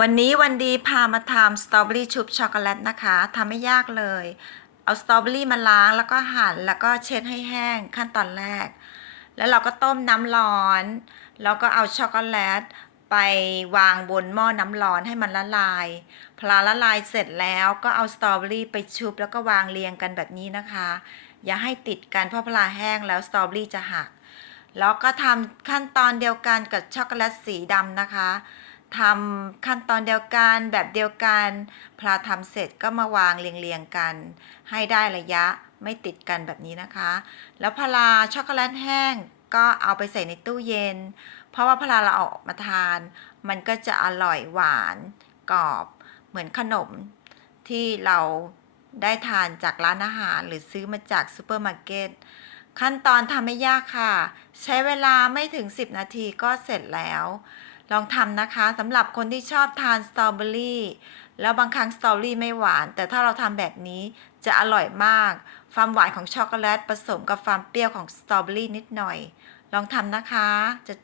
วันนี้วันดีพามาทำสตรอเบอรี่ชุบช็อกโกแลตนะคะทำไม่ยากเลย เอาสตรอเบอรี่มาล้างแล้วก็หั่นแล้วก็เช็ดให้แห้งขั้นตอนแรก แล้วเราก็ต้มน้ำร้อน แล้วก็เอาช็อกโกแลตไปวางบนหม้อน้ำร้อนให้มันละลายพอละลายเสร็จแล้วก็เอาสตรอเบอรี่ไปชุบแล้วก็วางเรียงกันแบบนี้นะคะ อย่าให้ติดกันเพราะพลาแห้งแล้วสตรอเบอรี่จะหัก แล้วก็ทำขั้นตอนเดียวกันกับช็อกโกแลตสีดำนะคะ ทำขั้นตอนเดียวกันแบบเดียวกันพลาทำเสร็จก็มาวางเรียงๆกัน ให้ได้ระยะไม่ติดกันแบบนี้นะคะ แล้วพลาช็อกโกแลตแห้งก็เอาไปใส่ในตู้เย็น เพราะว่าพลาเราเอาออกมาทาน มันก็จะอร่อยหวานกรอบ เหมือนขนมที่เราได้ทานจากร้านอาหารหรือซื้อมาจากซูเปอร์มาร์เก็ต ขั้นตอนทำไม่ยากค่ะ ใช้เวลาไม่ถึง 10 นาทีก็เสร็จแล้ว ลองทำนะคะสำหรับคนที่ชอบทานสตรอเบอรี่แล้วบางครั้งสตรอเบอรี่ไม่หวาน แต่ถ้าเราทำแบบนี้จะอร่อยมาก ความหวานของช็อกโกแลตผสมกับความเปรี้ยวของสตรอเบอรี่นิดหน่อย ลองทำนะคะจะ